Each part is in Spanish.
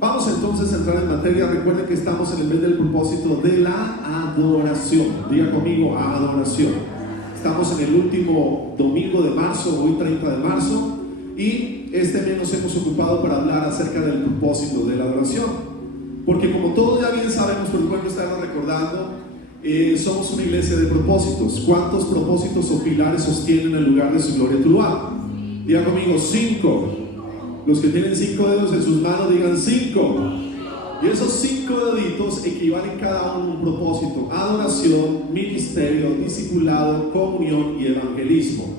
Vamos entonces a entrar en materia. Recuerden que estamos en el mes del propósito de la adoración. Diga conmigo, adoración. Estamos en el último domingo de marzo, hoy 30 de marzo, y este mes nos hemos ocupado para hablar acerca del propósito de la adoración. Porque como todos ya bien sabemos, pero bueno estarlo recordando, somos una iglesia de propósitos. ¿Cuántos propósitos o pilares sostienen el lugar de su gloria tu lugar? Diga conmigo, 5. Los que tienen 5 dedos en sus manos digan 5. Y esos 5 deditos equivalen cada uno a un propósito: adoración, ministerio, discipulado, comunión y evangelismo.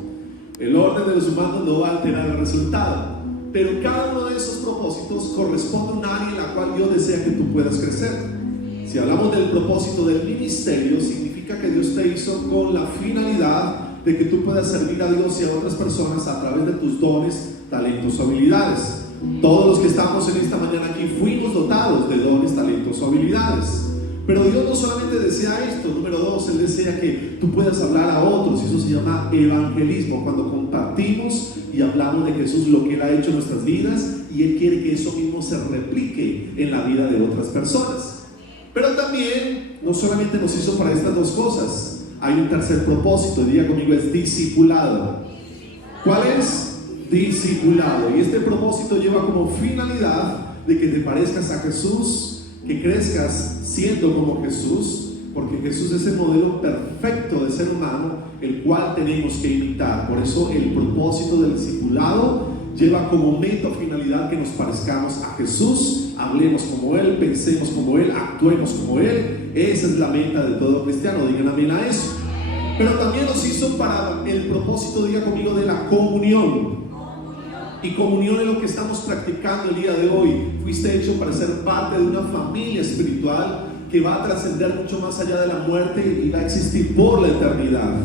El orden de los humanos no va a alterar el resultado, pero cada uno de esos propósitos corresponde a un área en la cual Dios desea que tú puedas crecer. Si hablamos del propósito del ministerio, significa que Dios te hizo con la finalidad de que tú puedas servir a Dios y a otras personas a través de tus dones, talentos o habilidades. Todos los que estamos en esta mañana aquí fuimos dotados de dones, talentos o habilidades. Pero Dios no solamente desea esto. Número 2, Él desea que tú puedas hablar a otros, y eso se llama evangelismo, cuando compartimos y hablamos de Jesús, lo que Él ha hecho en nuestras vidas, y Él quiere que eso mismo se replique en la vida de otras personas. Pero también no solamente nos hizo para estas dos cosas. Hay un tercer propósito, diga conmigo, es discipulado. ¿Cuál es? Discipulado. Y este propósito lleva como finalidad de que te parezcas a Jesús, que crezcas siendo como Jesús, porque Jesús es el modelo perfecto de ser humano, el cual tenemos que imitar. Por eso el propósito del discipulado lleva como meta o finalidad que nos parezcamos a Jesús, hablemos como Él, pensemos como Él, actuemos como Él. Esa es la meta de todo cristiano, digan amén a eso. Pero también nos hizo para el propósito, diga conmigo, de la comunión. Y comunión es lo que estamos practicando el día de hoy. Fuiste hecho para ser parte de una familia espiritual que va a trascender mucho más allá de la muerte y va a existir por la eternidad.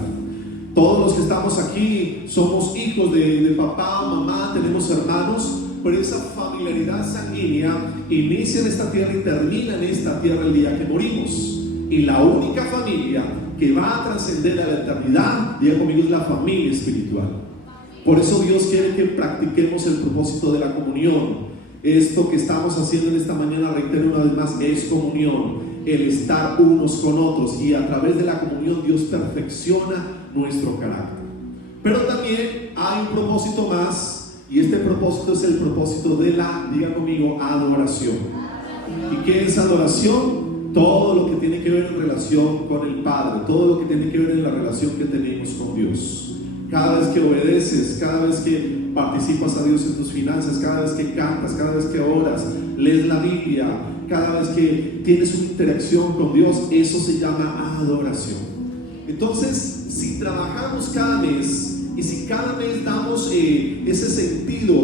Todos los que estamos aquí somos hijos de papá o mamá, tenemos hermanos, pero esa familiaridad sanguínea inicia en esta tierra y termina en esta tierra el día que morimos. Y la única familia que va a trascender a la eternidad, diga conmigo, es la familia espiritual. Por eso Dios quiere que practiquemos el propósito de la comunión. Esto que estamos haciendo en esta mañana, reitero una vez más, es comunión, el estar unos con otros, y a través de la comunión Dios perfecciona nuestro carácter. Pero también hay un propósito más, y este propósito es el propósito de la, diga conmigo, adoración. ¿Y qué es adoración? Todo lo que tiene que ver en relación con el Padre, todo lo que tiene que ver en la relación que tenemos con Dios. Cada vez que obedeces, cada vez que participas a Dios en tus finanzas, cada vez que cantas, cada vez que oras, lees la Biblia, cada vez que tienes una interacción con Dios, eso se llama adoración. Entonces, si trabajamos cada mes y si cada mes damos ese sentido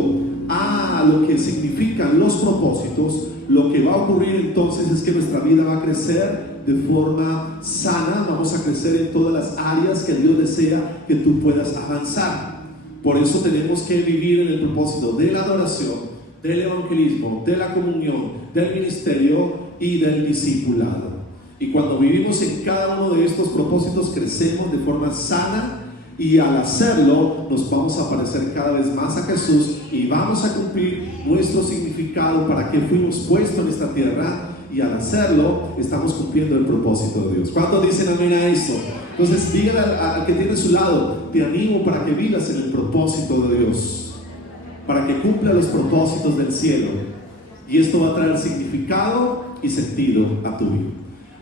a lo que significan los propósitos, lo que va a ocurrir entonces es que nuestra vida va a crecer de forma sana, vamos a crecer en todas las áreas que Dios desea que tú puedas avanzar. Por eso tenemos que vivir en el propósito de la adoración, del evangelismo, de la comunión, del ministerio y del discipulado. Y cuando vivimos en cada uno de estos propósitos, crecemos de forma sana, y al hacerlo nos vamos a parecer cada vez más a Jesús y vamos a cumplir nuestro significado para que fuimos puestos en esta tierra. Y al hacerlo estamos cumpliendo el propósito de Dios. ¿Cuántos dicen amén a esto? Entonces díganle al que tiene a su lado: te animo para que vivas en el propósito de Dios, para que cumpla los propósitos del cielo, y esto va a traer significado y sentido a tu vida.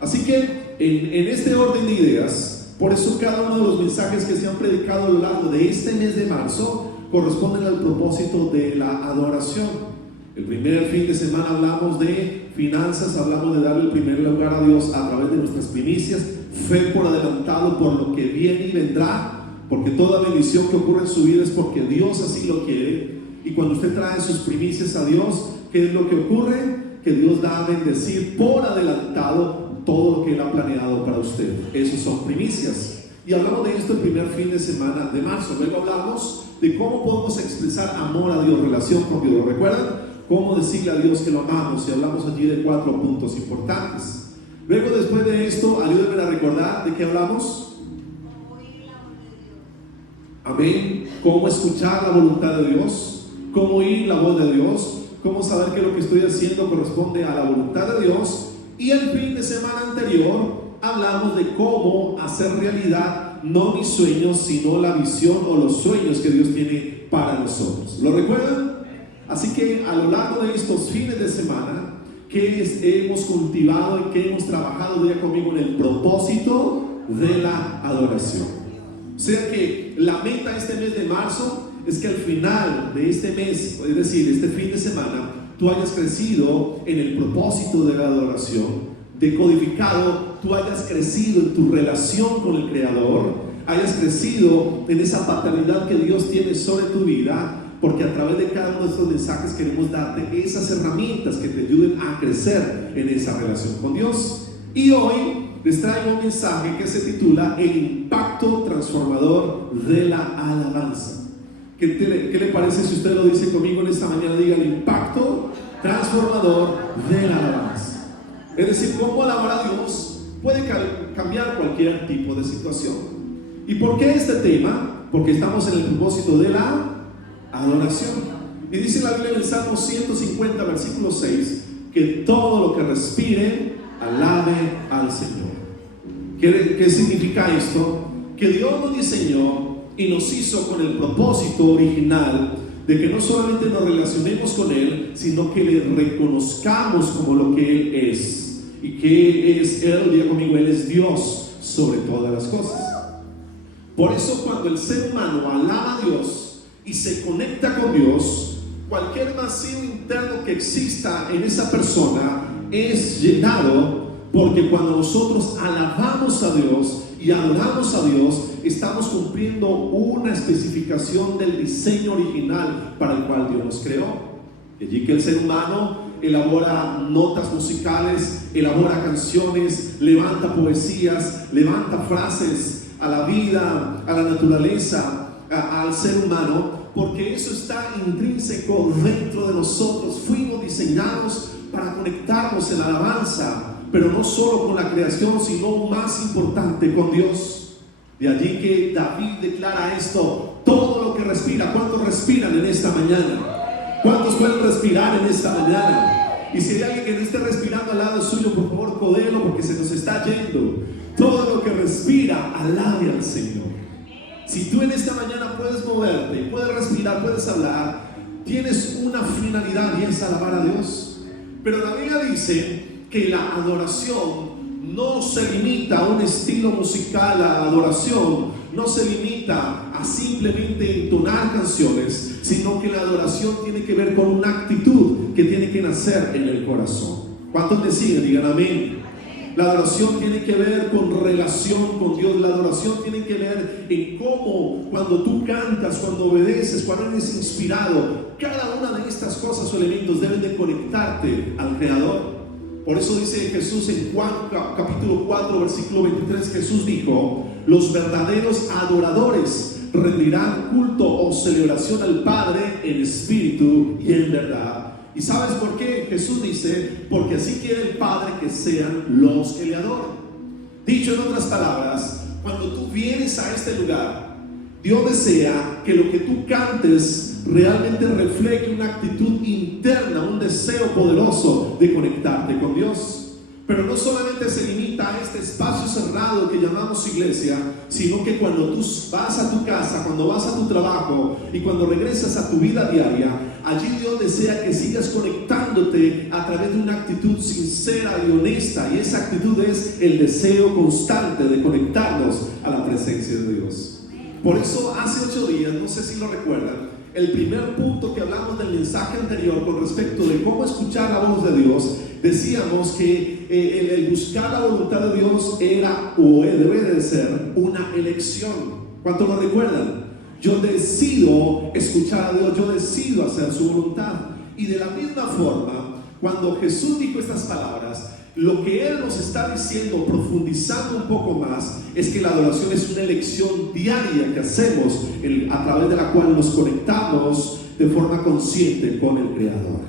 Así que en este orden de ideas, por eso cada uno de los mensajes que se han predicado a lo largo de este mes de marzo corresponden al propósito de la adoración. El primer fin de semana hablamos de finanzas, hablamos de darle el primer lugar a Dios a través de nuestras primicias, fe por adelantado por lo que viene y vendrá, porque toda bendición que ocurre en su vida es porque Dios así lo quiere. Y cuando usted trae sus primicias a Dios, ¿qué es lo que ocurre? Que Dios da a bendecir por adelantado todo lo que Él ha planeado para usted. Esos son primicias. Y hablamos de esto el primer fin de semana de marzo. Luego hablamos de cómo podemos expresar amor a Dios, relación con Dios. ¿Lo recuerdan? Cómo decirle a Dios que lo amamos. Y hablamos allí de 4 puntos importantes. Luego, después de esto, ayúdenme a recordar de qué hablamos. Amén. Cómo escuchar la voluntad de Dios, cómo oír la voz de Dios, cómo saber que lo que estoy haciendo corresponde a la voluntad de Dios. Y el fin de semana anterior hablamos de cómo hacer realidad no mis sueños, sino la visión o los sueños que Dios tiene para nosotros. ¿Lo recuerdan? Así que a lo largo de estos fines de semana que hemos cultivado y que hemos trabajado, diga conmigo, en el propósito de la adoración. O sea que la meta este mes de marzo es que al final de este mes, es decir, este fin de semana, tú hayas crecido en el propósito de la adoración, decodificado, tú hayas crecido en tu relación con el Creador, hayas crecido en esa paternidad que Dios tiene sobre tu vida, porque a través de cada uno de estos mensajes queremos darte esas herramientas que te ayuden a crecer en esa relación con Dios. Y hoy les traigo un mensaje que se titula El impacto transformador de la alabanza. ¿Qué le parece si usted lo dice conmigo en esta mañana? Diga: el impacto transformador de la alabanza. Es decir, cómo alabar a Dios puede cambiar cualquier tipo de situación. ¿Y por qué este tema? Porque estamos en el propósito de la adoración. Y dice la Biblia en el Salmo 150, versículo 6, que todo lo que respire, alabe al Señor. ¿Qué significa esto? Que Dios nos diseñó y nos hizo con el propósito original de que no solamente nos relacionemos con Él, sino que le reconozcamos como lo que Él es. ¿Y qué es Él? Diga conmigo: Él es Dios sobre todas las cosas. Por eso cuando el ser humano alaba a Dios y se conecta con Dios, cualquier vacío interno que exista en esa persona es llenado, porque cuando nosotros alabamos a Dios y adoramos a Dios, estamos cumpliendo una especificación del diseño original para el cual Dios nos creó. De allí que el ser humano elabora notas musicales, elabora canciones, levanta poesías, levanta frases a la vida, a la naturaleza, al ser humano, porque eso está intrínseco dentro de nosotros. Fuimos diseñados para conectarnos en la alabanza, pero no solo con la creación, sino más importante, con Dios. De allí que David declara esto: todo lo que respira. ¿Cuántos respiran en esta mañana? ¿Cuántos pueden respirar en esta mañana? Y si hay alguien que no esté respirando al lado suyo, por favor, codelo, porque se nos está yendo. Todo lo que respira, alabe al Señor. Si tú en esta mañana puedes moverte, puedes respirar, puedes hablar, tienes una finalidad, y es alabar a Dios. Pero la Biblia dice que la adoración no se limita a un estilo musical. La adoración no se limita a simplemente entonar canciones, sino que la adoración tiene que ver con una actitud que tiene que nacer en el corazón. ¿Cuántos me siguen? Digan amén. La adoración tiene que ver con relación con Dios. La adoración tiene que ver en cómo, cuando tú cantas, cuando obedeces, cuando eres inspirado, cada una de estas cosas o elementos deben de conectarte al Creador. Por eso dice Jesús en Juan capítulo 4, versículo 23, Jesús dijo: los verdaderos adoradores rendirán culto o celebración al Padre en espíritu y en verdad. ¿Y sabes por qué? Jesús dice: porque así quiere el Padre que sean los que le adoren. Dicho en otras palabras, cuando tú vienes a este lugar, Dios desea que lo que tú cantes realmente refleje una actitud interna, un deseo poderoso de conectarte con Dios. Pero no solamente se limita a este espacio cerrado que llamamos iglesia, sino que cuando tú vas a tu casa, cuando vas a tu trabajo y cuando regresas a tu vida diaria, allí Dios desea que sigas conectándote a través de una actitud sincera y honesta. Y esa actitud es el deseo constante de conectarnos a la presencia de Dios. Por eso hace 8 días, no sé si lo recuerdan, el primer punto que hablamos del mensaje anterior con respecto de cómo escuchar la voz de Dios, decíamos que el buscar la voluntad de Dios era o debe de ser una elección. ¿Cuántos lo recuerdan? Yo decido escuchar a Dios, yo decido hacer su voluntad. Y de la misma forma, cuando Jesús dijo estas palabras, Lo que Él nos está diciendo, profundizando un poco más, es que la adoración es una elección diaria que hacemos, a través de la cual nos conectamos de forma consciente con el Creador.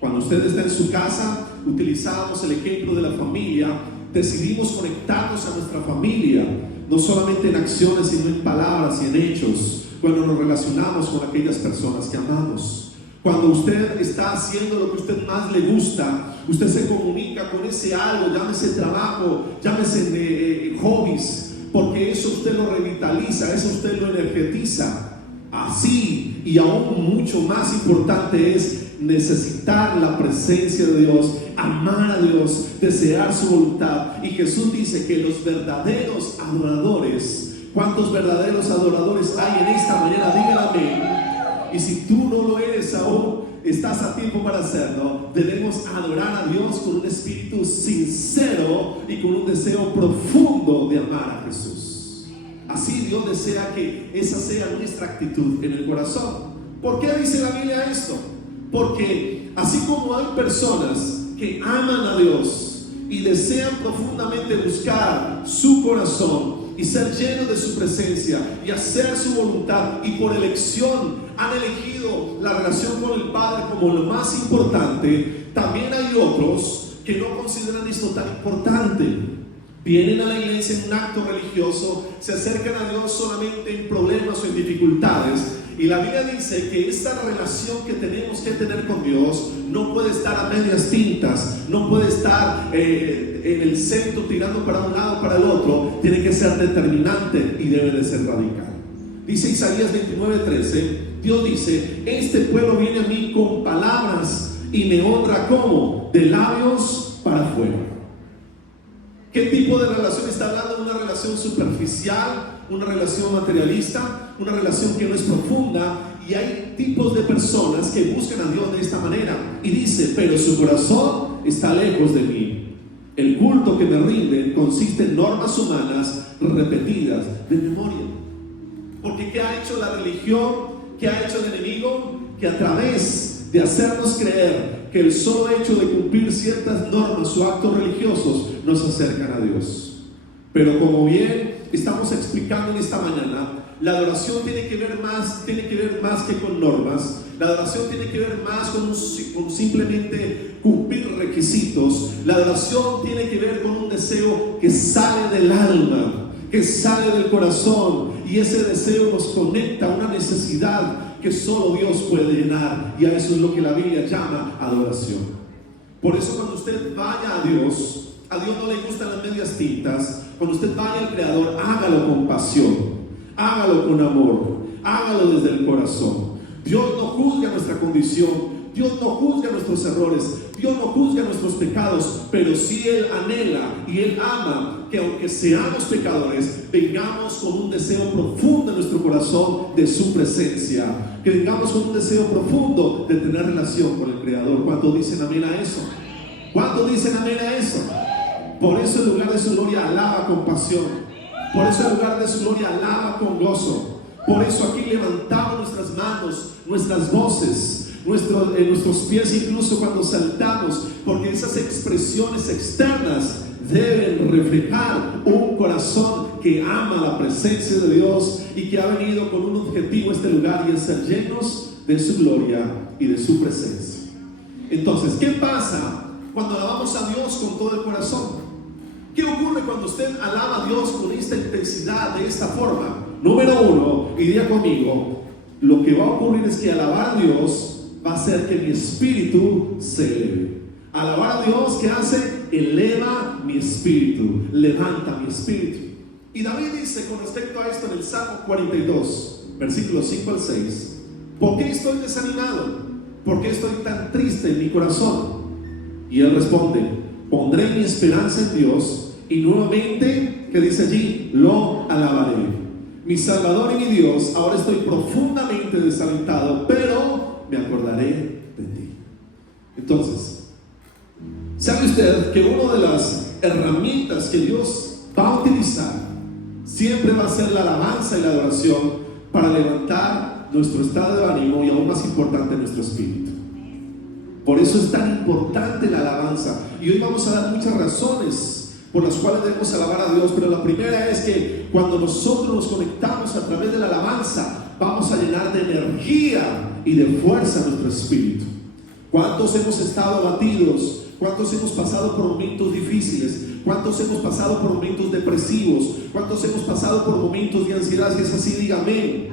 Cuando usted está en su casa, utilizamos el ejemplo de la familia, decidimos conectarnos a nuestra familia, no solamente en acciones, sino en palabras y en hechos, cuando nos relacionamos con aquellas personas que amamos. Cuando usted está haciendo lo que a usted más le gusta, usted se comunica con ese algo, llámese trabajo, llámese hobbies, porque eso usted lo revitaliza, eso usted lo energetiza. Así, y aún mucho más importante, es necesitar la presencia de Dios, amar a Dios, desear su voluntad. Y Jesús dice que los verdaderos adoradores, ¿cuántos verdaderos adoradores hay en esta mañana? Dígame. Y si tú no lo eres aún, estás a tiempo para hacerlo. Debemos adorar a Dios con un espíritu sincero y con un deseo profundo de amar a Jesús. Así Dios desea que esa sea nuestra actitud en el corazón. ¿Por qué dice la Biblia esto? Porque así como hay personas que aman a Dios y desean profundamente buscar su corazón y ser llenos de su presencia y hacer su voluntad, y por elección han elegido la relación con el Padre como lo más importante, también hay otros que no consideran esto tan importante. Vienen a la iglesia en un acto religioso, se acercan a Dios solamente en problemas o en dificultades, y la Biblia dice que esta relación que tenemos que tener con Dios no puede estar a medias tintas, no puede estar en el centro tirando para un lado o para el otro, tiene que ser determinante y debe de ser radical. Dice Isaías 29:13, Dios dice: este pueblo viene a mí con palabras y me honra como de labios para afuera. ¿Qué tipo de relación está hablando? ¿Una relación superficial? ¿Una relación materialista? ¿Una relación que no es profunda? Y hay tipos de personas que buscan a Dios de esta manera. Y dice: pero su corazón está lejos de mí. El culto que me rinden consiste en normas humanas repetidas de memoria. Porque ¿qué ha hecho la religión? ¿Qué ha hecho el enemigo? Que a través de hacernos creer que el solo hecho de cumplir ciertas normas o actos religiosos nos acercan a Dios. Pero como bien estamos explicando en esta mañana, la adoración tiene que ver más que con normas. La adoración tiene que ver más con simplemente cumplir requisitos. La adoración tiene que ver con un deseo que sale del alma, que sale del corazón, y ese deseo nos conecta a una necesidad que solo Dios puede llenar, y a eso es lo que la Biblia llama adoración. Por eso cuando usted vaya a Dios no le gustan las medias tintas. Cuando usted vaya al Creador, hágalo con pasión, hágalo con amor, hágalo desde el corazón. Dios no juzga nuestra condición, Dios no juzga nuestros errores, Dios no juzga nuestros pecados, pero sí Él anhela y Él ama que aunque seamos pecadores, vengamos con un deseo profundo en nuestro corazón de su presencia, que vengamos con un deseo profundo de tener relación con el Creador. ¿Cuántos dicen amén a eso? ¿Cuántos dicen amén a eso? Por eso el lugar de su gloria alaba con pasión. Por eso el lugar de su gloria alaba con gozo. Por eso aquí levantamos nuestras manos, nuestras voces, nuestros pies, incluso cuando saltamos, porque esas expresiones externas deben reflejar un corazón que ama la presencia de Dios y que ha venido con un objetivo a este lugar, y es ser llenos de su gloria y de su presencia. Entonces, ¿qué pasa cuando alabamos a Dios con todo el corazón? ¿Qué ocurre cuando usted alaba a Dios con esta intensidad, de esta forma? Número uno, y diga conmigo, lo que va a ocurrir es que alabar a Dios va a hacer que mi espíritu se eleve. Alabar a Dios, ¿qué hace? Eleva mi espíritu, levanta mi espíritu. Y David dice con respecto a esto en el Salmo 42, versículos 5 al 6: ¿por qué estoy desanimado? ¿Por qué estoy tan triste en mi corazón? Y él responde: pondré mi esperanza en Dios, y nuevamente, ¿qué dice allí? Lo alabaré. Mi Salvador y mi Dios, ahora estoy profundamente desalentado, pero me acordaré de ti. Entonces, ¿sabe usted que una de las herramientas que Dios va a utilizar siempre va a ser la alabanza y la adoración para levantar nuestro estado de ánimo y, aún más importante, nuestro espíritu? Por eso es tan importante la alabanza. Y hoy vamos a dar muchas razones por las cuales debemos alabar a Dios. Pero la primera es que cuando nosotros nos conectamos a través de la alabanza, vamos a llenar de energía y de fuerza nuestro espíritu. ¿Cuántos hemos estado abatidos? ¿Cuántos hemos pasado por momentos difíciles? ¿Cuántos hemos pasado por momentos depresivos? ¿Cuántos hemos pasado por momentos de ansiedad? Si es así, diga amén.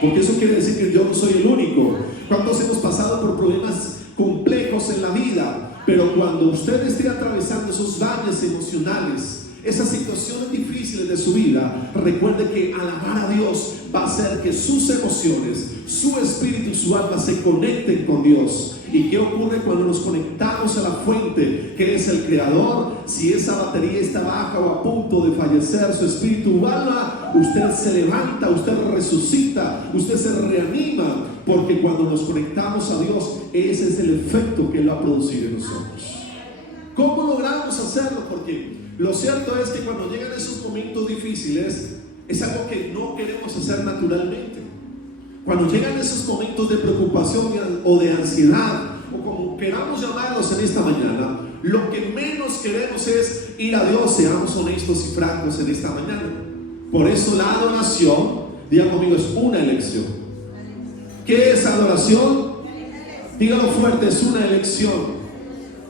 Porque eso quiere decir que yo no soy el único. ¿Cuántos hemos pasado por problemas complejos en la vida? Pero cuando usted esté atravesando esos valles emocionales, esas situaciones difíciles de su vida, recuerde que alabar a Dios va a hacer que sus emociones, su espíritu y su alma se conecten con Dios. ¿Y qué ocurre cuando nos conectamos a la fuente, que es el Creador? Si esa batería está baja o a punto de fallecer, su espíritu o alma, usted se levanta, usted resucita, usted se reanima, porque cuando nos conectamos a Dios, ese es el efecto que Él va a producir en nosotros. ¿Cómo logramos hacerlo? Porque lo cierto es que cuando llegan esos momentos difíciles, es algo que no queremos hacer naturalmente. Cuando llegan esos momentos de preocupación o de ansiedad, o como queramos llamarlos en esta mañana, lo que menos queremos es ir a Dios. Seamos honestos y francos en esta mañana. Por eso la adoración, diga conmigo, es una elección. ¿Qué es adoración? Dígalo fuerte, es una elección.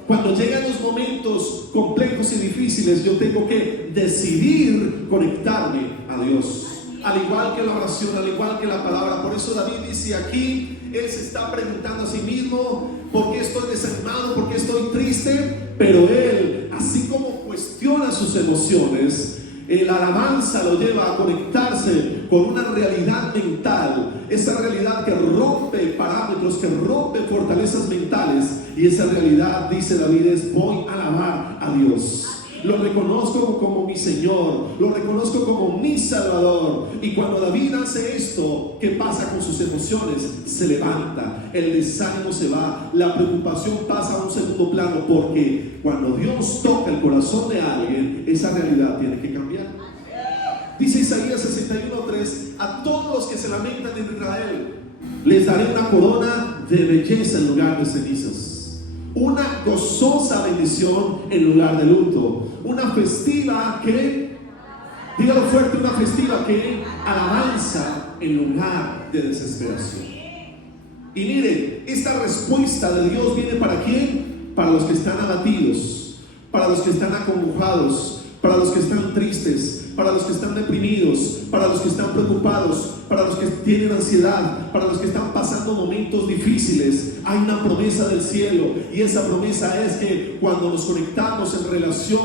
Cuando llegan los momentos complejos y difíciles, yo tengo que decidir conectarme a Dios. Al igual que la oración, al igual que la palabra. Por eso David dice aquí, él se está preguntando a sí mismo: ¿por qué estoy desanimado? ¿Por qué estoy triste? Pero él, así como cuestiona sus emociones, la alabanza lo lleva a conectarse con una realidad mental. Esa realidad que rompe parámetros, que rompe fortalezas mentales. Y esa realidad, dice David, es: voy a alabar a Dios. Lo reconozco como mi Señor, lo reconozco como mi Salvador. Y cuando David hace esto, ¿qué pasa con sus emociones? Se levanta, el desánimo se va, la preocupación pasa a un segundo plano, porque cuando Dios toca el corazón de alguien, esa realidad tiene que cambiar. Dice Isaías 61:3: a todos los que se lamentan en Israel, les daré una corona de belleza en lugar de cenizas, una gozosa bendición en lugar de luto, una festiva que, dígalo fuerte, una festiva que alabanza en lugar de desesperación. Y mire, esta respuesta de Dios viene ¿para quién? Para los que están abatidos, para los que están acongojados, para los que están tristes, para los que están deprimidos, para los que están preocupados, para los que tienen ansiedad, para los que están pasando momentos difíciles. Hay una promesa del cielo, y esa promesa es que cuando nos conectamos en relación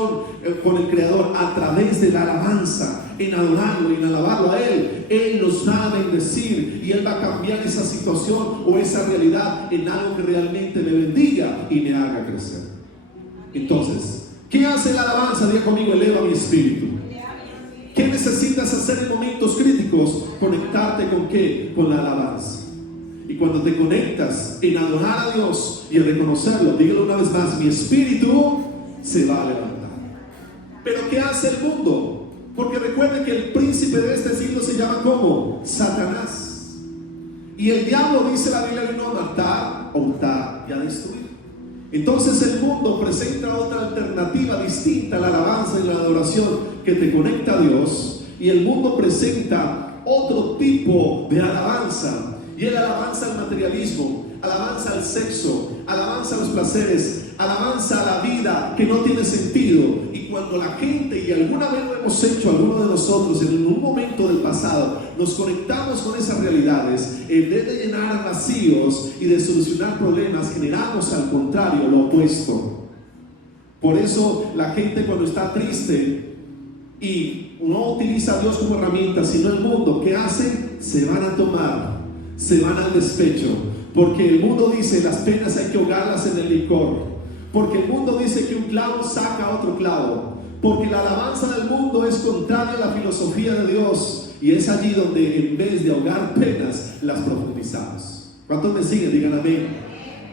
con el Creador a través de la alabanza, en adorarlo, en alabarlo a Él, Él nos va a bendecir y Él va a cambiar esa situación o esa realidad en algo que realmente me bendiga y me haga crecer. Entonces, ¿qué hace la alabanza? Diga conmigo: eleva mi espíritu. ¿Qué necesitas hacer en momentos críticos? Conectarte ¿con qué? Con la alabanza. Y cuando te conectas en adorar a Dios y en reconocerlo, dígalo una vez más: mi espíritu se va a levantar. Pero ¿qué hace el mundo? Porque recuerden que el príncipe de este siglo se llama ¿cómo? Satanás. Y el diablo, dice la Biblia, vino a matar, a hurtar y a destruir. Entonces el mundo presenta otra alternativa distinta a la alabanza y la adoración, que te conecta a Dios. Y el mundo presenta otro tipo de alabanza, y es la alabanza al materialismo, alabanza al sexo, alabanza a los placeres, alabanza a la vida que no tiene sentido. Y cuando la gente, y alguna vez lo hemos hecho algunos de nosotros en un momento del pasado, nos conectamos con esas realidades, en vez de llenar vacíos y de solucionar problemas, generamos al contrario lo opuesto. Por eso la gente, cuando está triste y no utiliza a Dios como herramienta, sino el mundo, ¿qué hacen? Se van a tomar, se van al despecho. Porque el mundo dice: las penas hay que ahogarlas en el licor. Porque el mundo dice que un clavo saca otro clavo. Porque la alabanza del mundo es contraria a la filosofía de Dios. Y es allí donde, en vez de ahogar penas, las profundizamos. ¿Cuántos me siguen? Digan amén.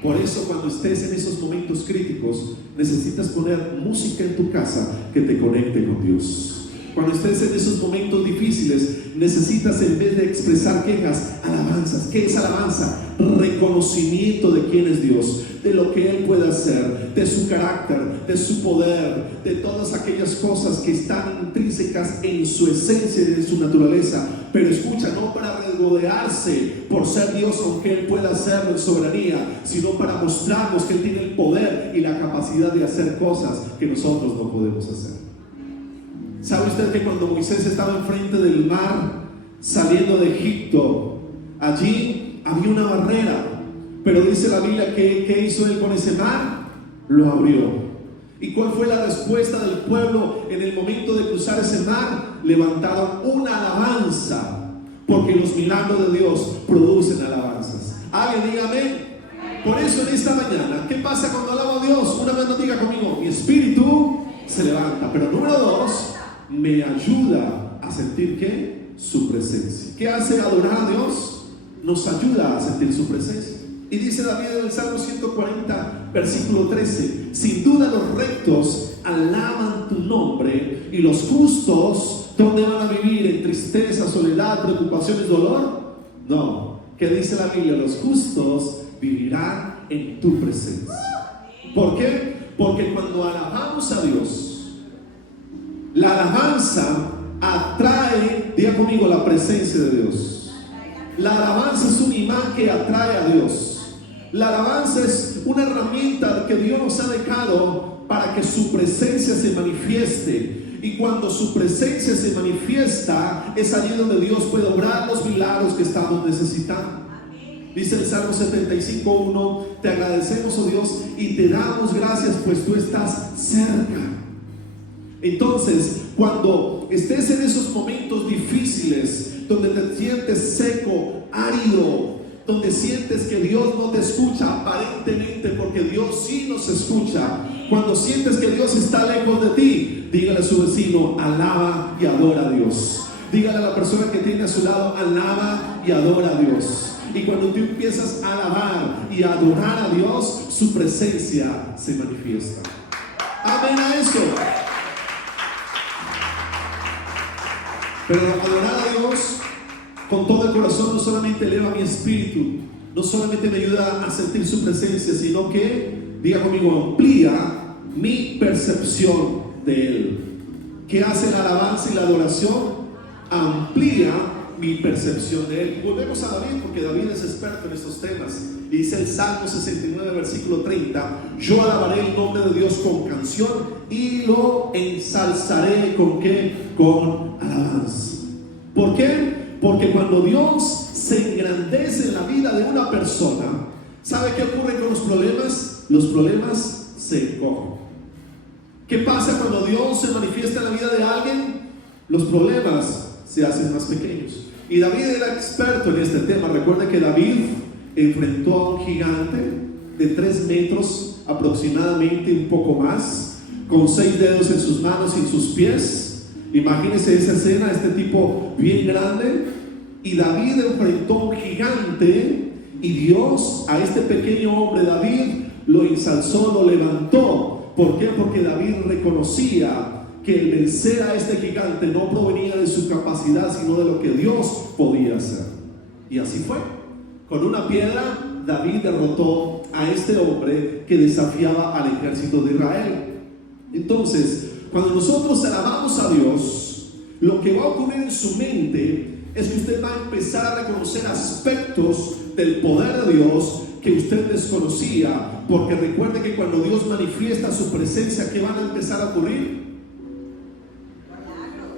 Por eso, cuando estés en esos momentos críticos, necesitas poner música en tu casa que te conecte con Dios. cuando estés en esos momentos difíciles, necesitas, en vez de expresar quejas, alabanzas. ¿Qué es alabanza? Reconocimiento de quién es Dios, de lo que Él puede hacer, de su carácter, de su poder, de todas aquellas cosas que están intrínsecas en su esencia y en su naturaleza. Pero escucha, no para regodearse por ser Dios, aunque Él pueda hacerlo en soberanía, sino para mostrarnos que Él tiene el poder y la capacidad de hacer cosas que nosotros no podemos hacer. ¿Sabe usted que cuando Moisés estaba enfrente del mar, saliendo de Egipto, allí había una barrera? Pero dice la Biblia que ¿qué hizo él con ese mar? Lo abrió. ¿Y cuál fue la respuesta del pueblo en el momento de cruzar ese mar? Levantaron una alabanza, porque los milagros de Dios producen alabanzas. Alguien diga amén. Por eso en esta mañana, ¿qué pasa cuando alabo a Dios? Una vez no diga conmigo, mi espíritu se levanta. Pero número dos, me ayuda a sentir ¿qué? Su presencia. ¿Qué hace adorar a Dios? Nos ayuda a sentir su presencia. Y dice David en el Salmo 140, versículo 13: sin duda los rectos alaban tu nombre, y los justos, ¿dónde van a vivir? ¿En tristeza, soledad, preocupaciones, dolor? No. ¿Qué dice la Biblia? Los justos vivirán en tu presencia. ¿Por qué? Porque cuando alabamos a Dios, la alabanza atrae, diga conmigo, la presencia de Dios. La alabanza es un imán que atrae a Dios. La alabanza es una herramienta que Dios nos ha dejado para que su presencia se manifieste. Y cuando su presencia se manifiesta, es allí donde Dios puede obrar los milagros que estamos necesitando. Dice el Salmo 75:1: te agradecemos, oh Dios, y te damos gracias, pues tú estás cerca. Entonces, cuando estés en esos momentos difíciles, donde te sientes seco, árido, donde sientes que Dios no te escucha aparentemente, porque Dios sí nos escucha, cuando sientes que Dios está lejos de ti, dígale a su vecino: alaba y adora a Dios. Dígale a la persona que tiene a su lado: alaba y adora a Dios. Y cuando tú empiezas a alabar y a adorar a Dios, su presencia se manifiesta. Amén a eso. Pero adorar a Dios con todo el corazón no solamente eleva mi espíritu, no solamente me ayuda a sentir su presencia, sino que, diga conmigo, amplía mi percepción de Él. ¿Qué hace la alabanza y la adoración? Amplía mi percepción de Él. Volvemos a David, porque David es experto en estos temas. Y dice el Salmo 69, versículo 30: yo alabaré el nombre de Dios con canción y lo ensalzaré ¿con qué? Con alabanza. ¿Por qué? Porque cuando Dios se engrandece en la vida de una persona, ¿sabe qué ocurre con los problemas? Los problemas se encogen. ¿Qué pasa cuando Dios se manifiesta en la vida de alguien? Los problemas se hacen más pequeños. Y David era experto en este tema. Recuerda que David enfrentó a un gigante de 3 metros aproximadamente, un poco más, con 6 dedos en sus manos y en sus pies. Imagínense esa escena, este tipo bien grande. Y David enfrentó a un gigante, y Dios a este pequeño hombre David lo ensalzó, lo levantó. ¿Por qué? Porque David reconocía que el vencer a este gigante no provenía de su capacidad, sino de lo que Dios podía hacer. Y así fue. Con una piedra David derrotó a este hombre que desafiaba al ejército de Israel. Entonces, cuando nosotros alabamos a Dios, lo que va a ocurrir en su mente es que usted va a empezar a reconocer aspectos del poder de Dios que usted desconocía, porque recuerde que cuando Dios manifiesta su presencia, ¿qué van a empezar a ocurrir?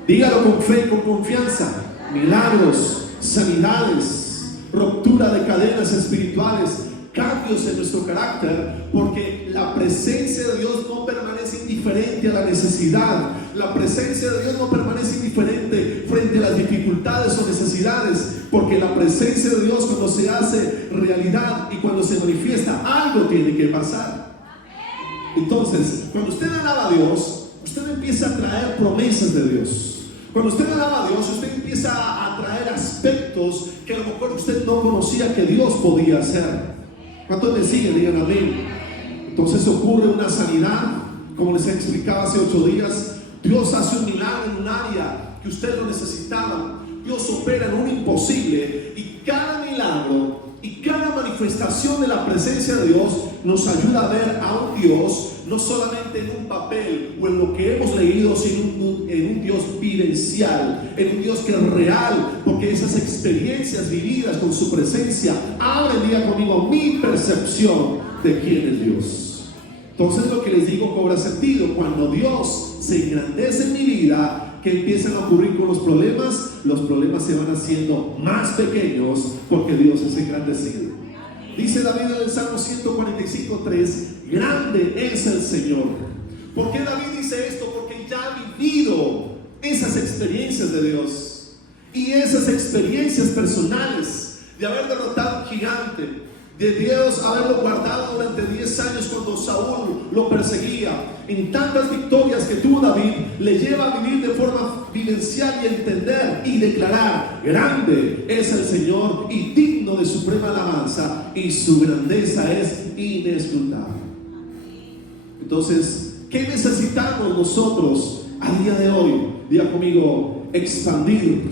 Dígalo con fe y con confianza: milagros, sanidades, ruptura de cadenas espirituales, cambios en nuestro carácter, porque la presencia de Dios no permanece indiferente a la necesidad. La presencia de Dios no permanece indiferente frente a las dificultades o necesidades, porque la presencia de Dios, cuando se hace realidad y cuando se manifiesta, algo tiene que pasar. Entonces, cuando usted alaba a Dios, usted empieza a traer promesas de Dios. Cuando usted alaba a Dios, usted empieza a traer aspectos que a lo mejor usted no conocía que Dios podía hacer. ¿Cuántos me siguen? Digan amén. Entonces ocurre una sanidad, como les explicaba hace 8 días. Dios hace un milagro en un área que usted lo necesitaba. Dios opera en un imposible, y cada milagro y cada manifestación de la presencia de Dios nos ayuda a ver a un Dios no solamente en un papel o en lo que hemos leído, sino en un Dios vivencial, en un Dios que es real, porque esas experiencias vividas con su presencia abren, diga conmigo, mi percepción de quién es Dios. Entonces lo que les digo cobra sentido. Cuando Dios se engrandece en mi vida, que empiezan a ocurrir con los problemas se van haciendo más pequeños porque Dios es engrandecido. Dice David en el Salmo 145:3, grande es el Señor. ¿Por qué David dice esto? Porque ya ha vivido esas experiencias de Dios y esas experiencias personales de haber derrotado a un gigante, de Dios haberlo guardado durante 10 años cuando Saúl lo perseguía. En tantas victorias que tuvo David, le lleva a vivir de forma vivencial y entender y declarar: grande es el Señor y digno de suprema alabanza, y su grandeza es inescrutable. Entonces, ¿qué necesitamos nosotros a día de hoy? Diga conmigo: expandir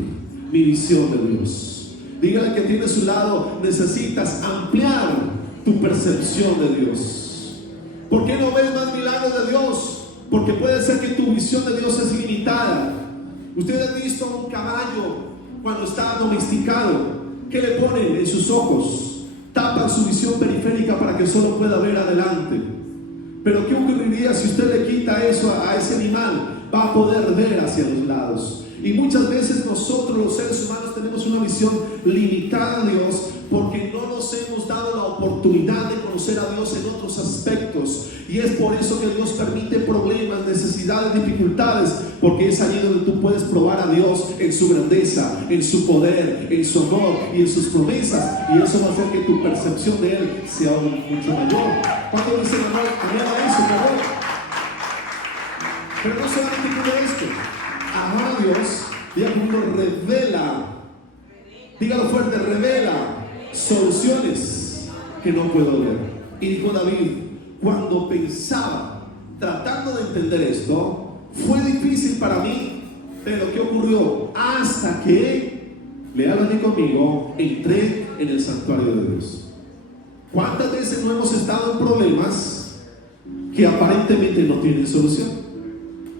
mi visión de Dios. Dígale al que tiene a su lado: necesitas ampliar tu percepción de Dios. ¿Por qué no ves más milagros de Dios? Porque puede ser que tu visión de Dios es limitada. Usted ha visto a un caballo cuando está domesticado, ¿qué le ponen en sus ojos? Tapan su visión periférica para que solo pueda ver adelante. Pero ¿qué ocurriría si usted le quita eso a ese animal? Va a poder ver hacia los lados. Y muchas veces nosotros los seres humanos tenemos una visión limitada de Dios porque no nos hemos dado la oportunidad de conocer a Dios en otros aspectos. Y es por eso que Dios permite problemas, necesidades, dificultades, porque es allí donde tú puedes probar a Dios en su grandeza, en su poder, en su amor y en sus promesas. Y eso va a hacer que tu percepción de Él sea mucho mayor. ¿Cuánto dicen amor a eso, por favor? Pero no solamente con esto. Amar a Dios, diga conmigo, revela, dígalo fuerte, revela soluciones que no puedo ver. Y dijo David: cuando pensaba, tratando de entender esto, fue difícil para mí, pero ¿qué ocurrió? Hasta que, léalo aquí conmigo, entré en el santuario de Dios. ¿Cuántas veces no hemos estado en problemas que aparentemente no tienen solución?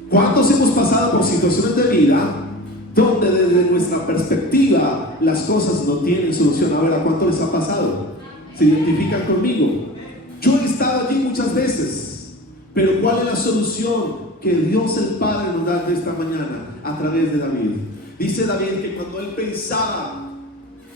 ¿Cuántos hemos pasado por situaciones de vida donde desde nuestra perspectiva las cosas no tienen solución? A ver, ¿a cuánto les ha pasado? ¿Se identifican conmigo? Yo he estado allí muchas veces, pero ¿cuál es la solución que Dios el Padre nos da de esta mañana a través de David? Dice David que cuando él pensaba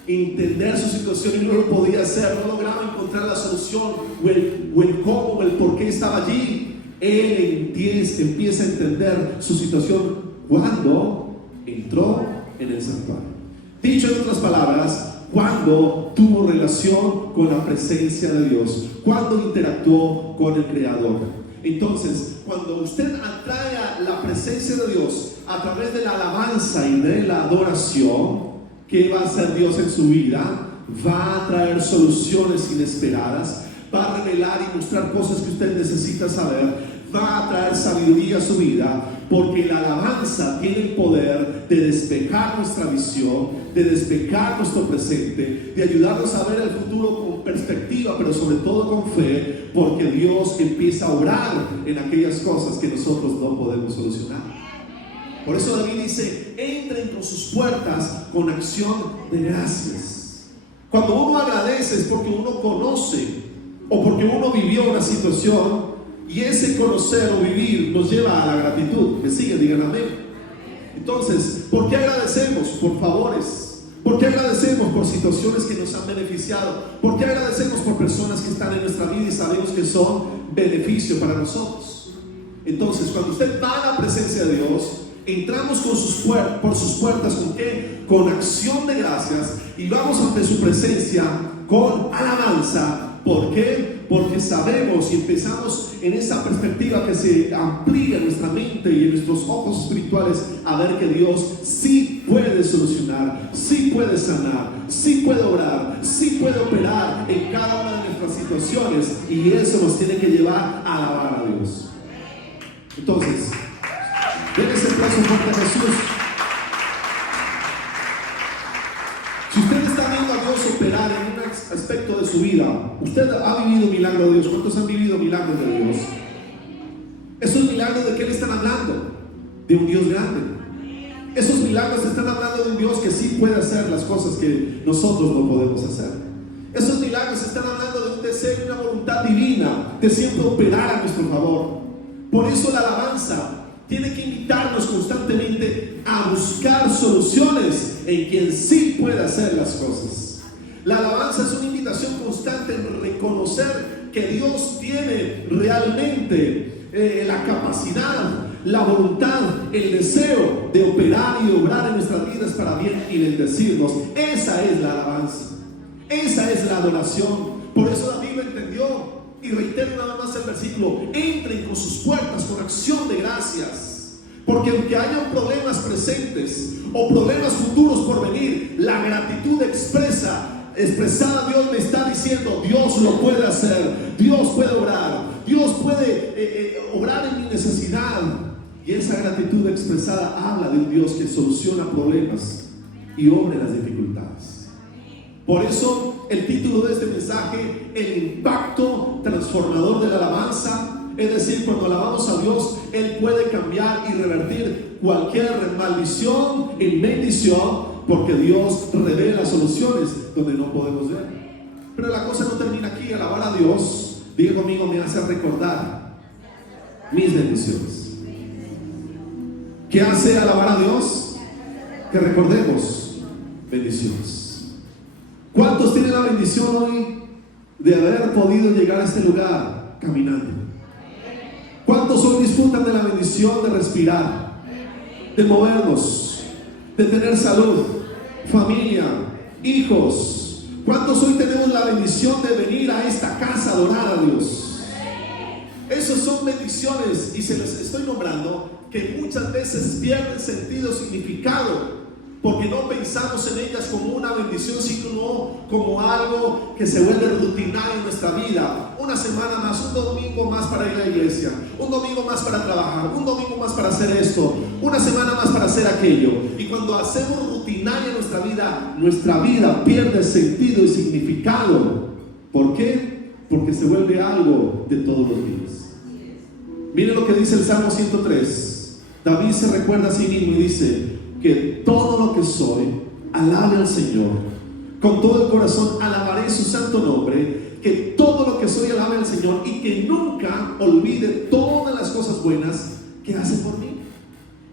entender su situación y no lo podía hacer, no lograba encontrar la solución o el cómo o el por qué estaba allí, él empieza a entender su situación cuando entró en el santuario. Dicho en otras palabras, cuando tuvo relación con la presencia de Dios, cuando interactuó con el Creador. Entonces, cuando usted atrae a la presencia de Dios a través de la alabanza y de la adoración, ¿qué va a hacer Dios en su vida? Va a traer soluciones inesperadas, va a revelar y mostrar cosas que usted necesita saber, va a traer sabiduría a su vida, porque la alabanza tiene el poder de despejar nuestra visión, de despejar nuestro presente, de ayudarnos a ver el futuro con perspectiva, pero sobre todo con fe, porque Dios empieza a obrar en aquellas cosas que nosotros no podemos solucionar. Por eso David dice: entren con sus puertas con acción de gracias. Cuando uno agradece es porque uno conoce o porque uno vivió una situación, y ese conocer o vivir nos lleva a la gratitud. ¿Me siguen? Digan amén. Entonces, ¿por qué agradecemos? Por favores. ¿Por qué agradecemos? Por situaciones que nos han beneficiado. ¿Por qué agradecemos? Por personas que están en nuestra vida y sabemos que son beneficio para nosotros. Entonces, cuando usted va a la presencia de Dios, entramos por sus puertas, ¿con qué? Con acción de gracias, y vamos ante su presencia con alabanza. ¿Por qué? Porque sabemos y empezamos en esa perspectiva que se amplía en nuestra mente y en nuestros ojos espirituales a ver que Dios sí puede solucionar, sí puede sanar, sí puede obrar, sí puede operar en cada una de nuestras situaciones, y eso nos tiene que llevar a alabar a Dios. Entonces, Den ese aplauso fuerte a Jesús. Si usted está viendo a Dios operar en un aspecto de su vida, usted ha vivido milagro de Dios. ¿Cuántos han vivido milagros de Dios? Esos milagros, ¿de qué le están hablando? De un Dios grande. Esos milagros están hablando de un Dios que sí puede hacer las cosas que nosotros no podemos hacer. Esos milagros están hablando de un deseo y una voluntad divina de siempre operar a nuestro favor. Por eso la alabanza tiene que invitarnos constantemente a buscar soluciones en quien sí puede hacer las cosas. La alabanza es una invitación constante en reconocer que Dios tiene realmente la capacidad, la voluntad, el deseo de operar y obrar en nuestras vidas para bien y bendecirnos. Esa es la alabanza, esa es la adoración. Por eso la Biblia entendió, y reitero nada más el versículo: entren con sus puertas con acción de gracias, porque aunque hayan problemas presentes o problemas futuros por venir, la gratitud expresada Dios me está diciendo: Dios lo puede hacer, Dios puede obrar, Dios puede obrar en mi necesidad. Y esa gratitud expresada habla de un Dios que soluciona problemas y obra las dificultades. Por eso el título de este mensaje: el impacto transformador de la alabanza. Es decir, cuando alabamos a Dios, Él puede cambiar y revertir cualquier maldición en bendición, porque Dios revela soluciones donde no podemos ver. Pero la cosa no termina aquí. Alabar a Dios, diga conmigo, me hace recordar mis bendiciones. ¿Qué hace alabar a Dios? Que recordemos bendiciones. ¿Cuántos tienen la bendición hoy de haber podido llegar a este lugar caminando? ¿Cuántos hoy disfrutan de la bendición de respirar, de movernos, de tener salud, familia, hijos? ¿Cuántos hoy tenemos la bendición de venir a esta casa a adorar a Dios? Esas son bendiciones, y se les estoy nombrando, que muchas veces pierden sentido, significado, porque no pensamos en ellas como una bendición, sino como algo que se vuelve rutinario en nuestra vida. Una semana más, un domingo más para ir a la iglesia, un domingo más para trabajar, un domingo más para hacer esto, una semana más para hacer aquello. Y cuando hacemos rutinaria nuestra vida pierde sentido y significado. ¿Por qué? Porque se vuelve algo de todos los días. Miren lo que dice el Salmo 103. David se recuerda a sí mismo y dice: que todo lo que soy, alabe al Señor. Con todo el corazón alabaré su santo nombre. Que todo lo que soy, alabe al Señor, y que nunca olvide todas las cosas buenas que hace por mí.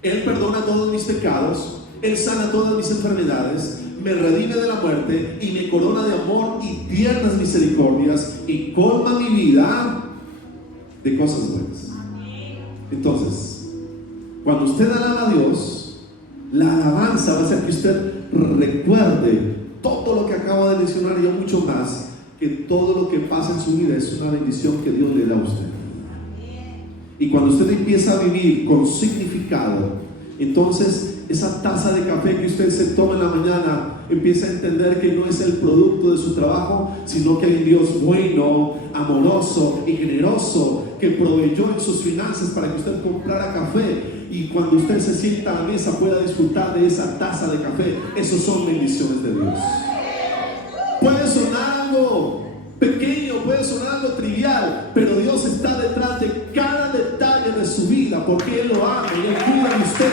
Él perdona todos mis pecados, Él sana todas mis enfermedades, me redime de la muerte y me corona de amor y tiernas misericordias, y colma mi vida de cosas buenas. Entonces, cuando usted alaba a Dios, la alabanza va a hacer que usted recuerde todo lo que acabo de mencionar y mucho más, que todo lo que pasa en su vida es una bendición que Dios le da a usted. Y cuando usted empieza a vivir con significado, entonces esa taza de café que usted se toma en la mañana, empieza a entender que no es el producto de su trabajo, sino que hay un Dios bueno, amoroso y generoso, que proveyó en sus finanzas para que usted comprara café, y cuando usted se sienta a la mesa pueda disfrutar de esa taza de café. Esos son bendiciones de Dios. Puede sonar algo pequeño, puede sonar algo trivial, pero Dios está detrás de cada detalle de su vida, porque Él lo ama y Él cuida de usted.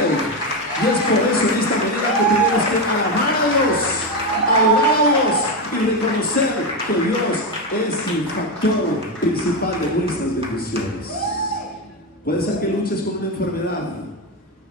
Y es por eso en esta manera que tenemos que alabar a Dios, adorarlos y reconocer que Dios es el factor principal de nuestras bendiciones. Puede ser que luches con una enfermedad,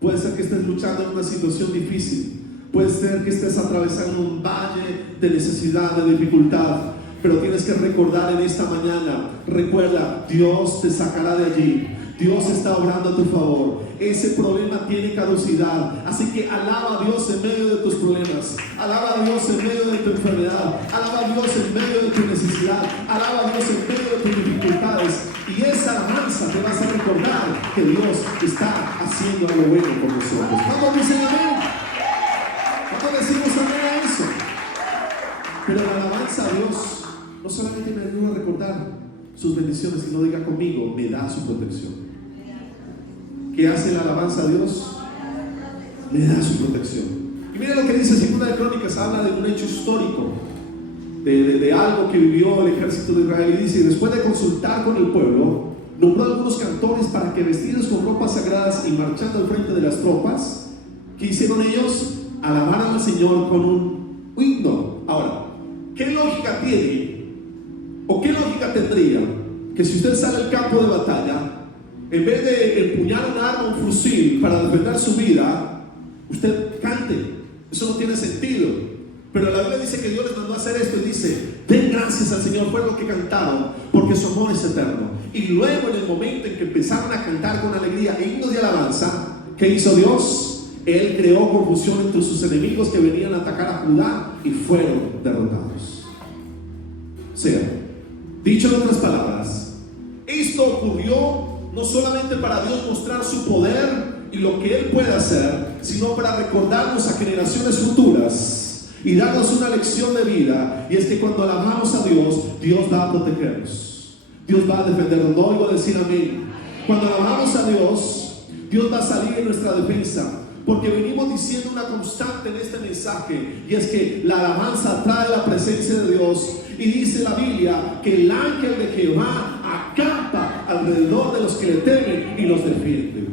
puede ser que estés luchando en una situación difícil, puede ser que estés atravesando un valle de necesidad, de dificultad, pero tienes que recordar en esta mañana, recuerda, Dios te sacará de allí. Dios está obrando a tu favor. Ese problema tiene caducidad, así que alaba a Dios en medio de tus problemas, alaba a Dios en medio de tu enfermedad, alaba a Dios en medio de tu necesidad, alaba a Dios en medio de tus dificultades, y esa alabanza te vas a recordar que Dios está haciendo algo bueno con nosotros. ¿Cuándo dicen amén? ¿Cuándo decimos amén a eso? Pero la alabanza a Dios no solamente me ayuda a recordar sus bendiciones, sino, diga conmigo, me da su protección. ¿Qué hace la alabanza a Dios? me da su protección. Y mira lo que dice Segunda de Crónicas, habla de un hecho histórico, de algo que vivió el ejército de Israel, y dice: después de consultar con el pueblo, nombró a algunos cantores para que, vestidos con ropas sagradas y marchando al frente de las tropas, ¿qué hicieron ellos? Alabaran al Señor con un himno. Ahora, ¿qué lógica tiene o qué lógica tendría que si usted sale al campo de batalla, en vez de empuñar un arma, un fusil para defender su vida, usted cante? Eso no tiene sentido. Pero la Biblia dice que Dios les mandó a hacer esto y dice: den gracias al Señor, fue lo que cantaron, porque su amor es eterno. Y luego, en el momento en que empezaron a cantar con alegría himnos de alabanza, ¿qué hizo Dios? Él creó confusión entre sus enemigos que venían a atacar a Judá y fueron derrotados. O sea, dicho en otras palabras, esto ocurrió no solamente para Dios mostrar su poder y lo que Él puede hacer, sino para recordarnos a generaciones futuras y darnos una lección de vida. Y es que cuando alabamos a Dios, Dios va a protegernos, Dios va a defendernos. No oigo decir amén. Cuando alabamos a Dios, Dios va a salir en nuestra defensa, porque venimos diciendo una constante en este mensaje, y es que la alabanza atrae la presencia de Dios. Y dice la Biblia que el ángel de Jehová acampa alrededor de los que le temen y los defiende.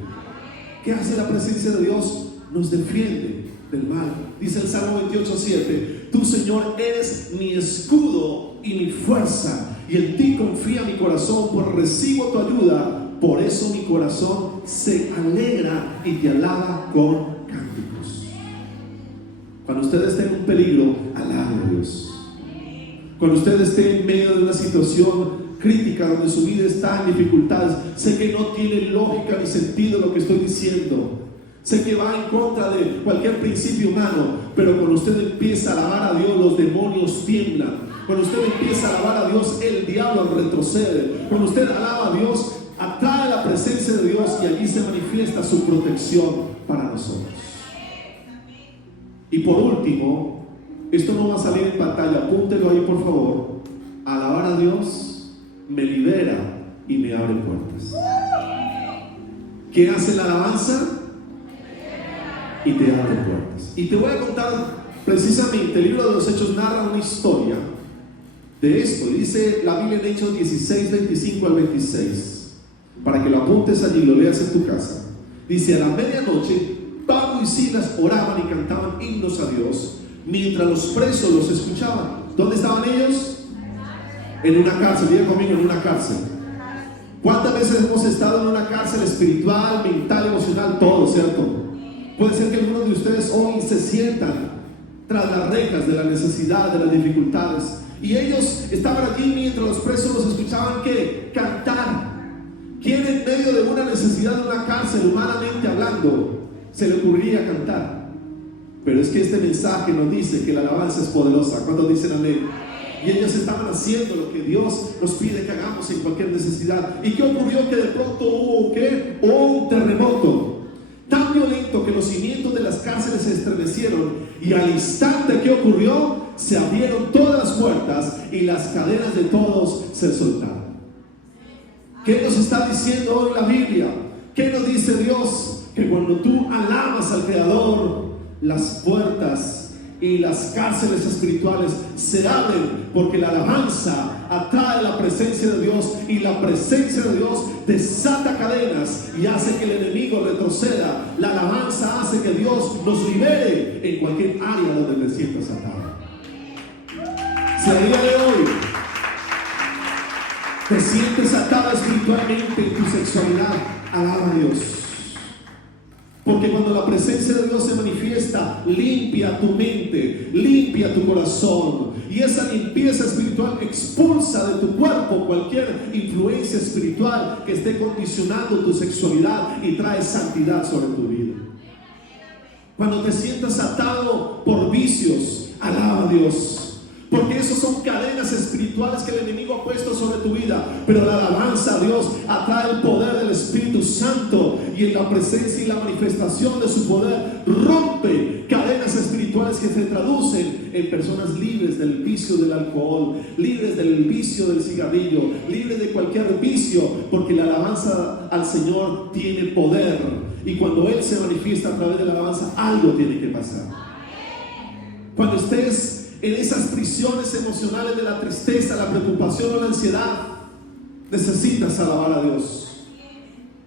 ¿Qué hace la presencia de Dios? Nos defiende del mal. Dice el Salmo 28:7: tú, Señor, eres mi escudo y mi fuerza, y en ti confía mi corazón, pues recibo tu ayuda. Por eso mi corazón se alegra y te alaba con cánticos. Cuando usted esté en un peligro, alabe a Dios. Cuando usted esté en medio de una situación crítica donde su vida está en dificultades, sé que no tiene lógica ni sentido lo que estoy diciendo, sé que va en contra de cualquier principio humano, pero cuando usted empieza a alabar a Dios, los demonios tiemblan. Cuando usted empieza a alabar a Dios, el diablo retrocede. Cuando usted alaba a Dios, atrae la presencia de Dios, y allí se manifiesta su protección para nosotros. Y por último, esto no va a salir en pantalla, apúntelo ahí por favor: alabar a Dios me libera y me abre puertas. ¿Qué hace la alabanza? Y te abre puertas. Y te voy a contar precisamente, el libro de los Hechos narra una historia de esto. Dice la Biblia en Hechos 16, 25 al 26, para que lo apuntes allí y lo leas en tu casa. Dice: a la medianoche Pablo y Silas oraban y cantaban himnos a Dios, mientras los presos los escuchaban. ¿Dónde estaban ellos? En una cárcel. Diga conmigo: en una cárcel. ¿Cuántas veces hemos estado en una cárcel espiritual, mental, emocional? Todo, ¿cierto? Puede ser que algunos de ustedes hoy se sientan tras las rejas de la necesidad, de las dificultades, y ellos estaban allí mientras los presos los escuchaban, ¿qué? Cantar. ¿Quién en medio de una necesidad de una cárcel, humanamente hablando, se le ocurriría cantar? Pero es que este mensaje nos dice que la alabanza es poderosa. ¿Cuántos dicen amén? Y ellos estaban haciendo lo que Dios nos pide que hagamos en cualquier necesidad. ¿Y qué ocurrió? Que de pronto hubo ¿qué? Un terremoto tan violento que los cimientos de las cárceles se estremecieron, y al instante que ocurrió, se abrieron todas las puertas y las cadenas de todos se soltaron. ¿Qué nos está diciendo hoy la Biblia? ¿Qué nos dice Dios? Que cuando tú alabas al Creador, las puertas y las cárceles espirituales se abren, porque la alabanza atrae la presencia de Dios, y la presencia de Dios desata cadenas y hace que el enemigo retroceda. La alabanza hace que Dios nos libere en cualquier área donde te sientas atado. Si a día de hoy te sientes atado espiritualmente en tu sexualidad, alaba a Dios. Porque cuando la presencia de Dios se manifiesta, limpia tu mente, limpia tu corazón, y esa limpieza espiritual expulsa de tu cuerpo cualquier influencia espiritual que esté condicionando tu sexualidad, y trae santidad sobre tu vida. Cuando te sientas atado por vicios, alaba a Dios, porque esos son son cadenas espirituales que el enemigo ha puesto sobre tu vida, pero la alabanza a Dios atrae el poder del Espíritu Santo, y en la presencia y la manifestación de su poder rompe cadenas espirituales que se traducen en personas libres del vicio del alcohol, libres del vicio del cigarrillo, libres de cualquier vicio, porque la alabanza al Señor tiene poder, y cuando Él se manifiesta a través de la alabanza, algo tiene que pasar. Cuando estés en esas prisiones emocionales de la tristeza, la preocupación o la ansiedad, necesitas alabar a Dios,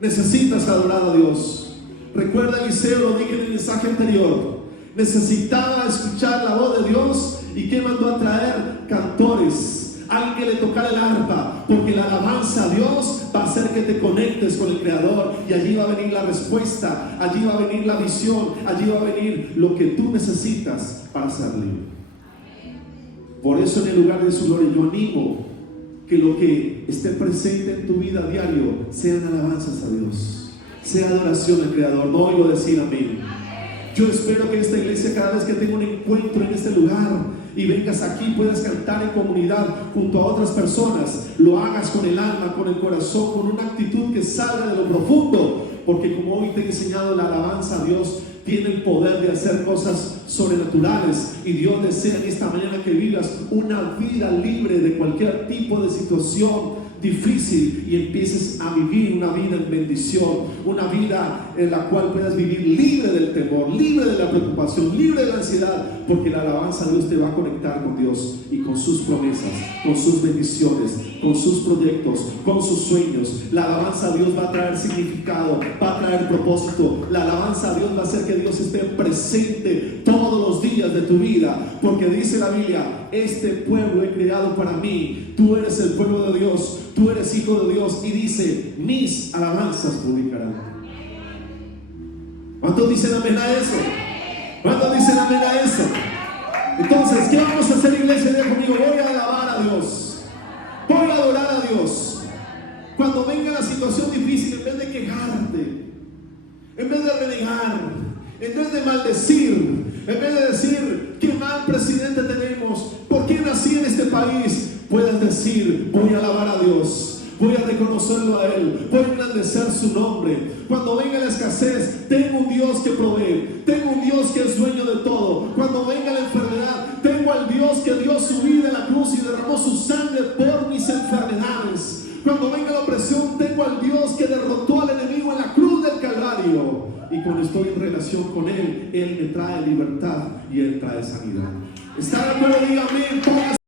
necesitas adorar a Dios. Recuerda, Eliseo, lo dije en el mensaje anterior, necesitaba escuchar la voz de Dios, y que mandó a traer cantores, alguien que le tocara el arpa, porque la alabanza a Dios va a hacer que te conectes con el Creador, y allí va a venir la respuesta, allí va a venir la visión, allí va a venir lo que tú necesitas para ser libre. Por eso, en el lugar de su gloria, yo animo que lo que esté presente en tu vida a diario sean alabanzas a Dios, sea adoración al Creador. No oigo decir amén. Yo espero que esta iglesia, cada vez que tenga un encuentro en este lugar y vengas aquí, puedas cantar en comunidad junto a otras personas, lo hagas con el alma, con el corazón, con una actitud que salga de lo profundo, porque como hoy te he enseñado, la alabanza a Dios tiene el poder de hacer cosas sobrenaturales, y Dios desea en esta mañana que vivas una vida libre de cualquier tipo de situación difícil, y empieces a vivir una vida en bendición, una vida en la cual puedas vivir libre del temor, libre de la preocupación, libre de la ansiedad, porque la alabanza a Dios te va a conectar con Dios y con sus promesas, con sus bendiciones, con sus proyectos, con sus sueños. La alabanza a Dios va a traer significado, va a traer propósito. La alabanza a Dios va a hacer que Dios esté presente todos los días de tu vida, porque dice la Biblia: este pueblo he creado para mí. Tú eres el pueblo de Dios, tú eres hijo de Dios, y dice: mis alabanzas publicarán. ¿Cuántos dicen amén a eso? ¿Cuántos dicen amén a eso? Entonces, ¿qué vamos a hacer, iglesia? Diga conmigo: voy a alabar a Dios, voy a adorar a Dios. Cuando venga la situación difícil, en vez de quejarte, en vez de renegar, en vez de maldecir, en vez de decir qué mal presidente tenemos, por qué nací en este país, puedes decir: voy a alabar a Dios, voy a reconocerlo a Él, voy a engrandecer su nombre. Cuando venga la escasez, tengo un Dios que provee, tengo un Dios que es dueño de todo. Cuando venga la enfermedad, tengo al Dios que dio su vida en la cruz y derramó su sangre por mis enfermedades. Cuando venga la opresión, tengo al Dios que derrotó al enemigo en la cruz del Calvario, y cuando estoy en relación con Él, Él me trae libertad y Él trae sanidad. ¿Está de acuerdo? Dígame.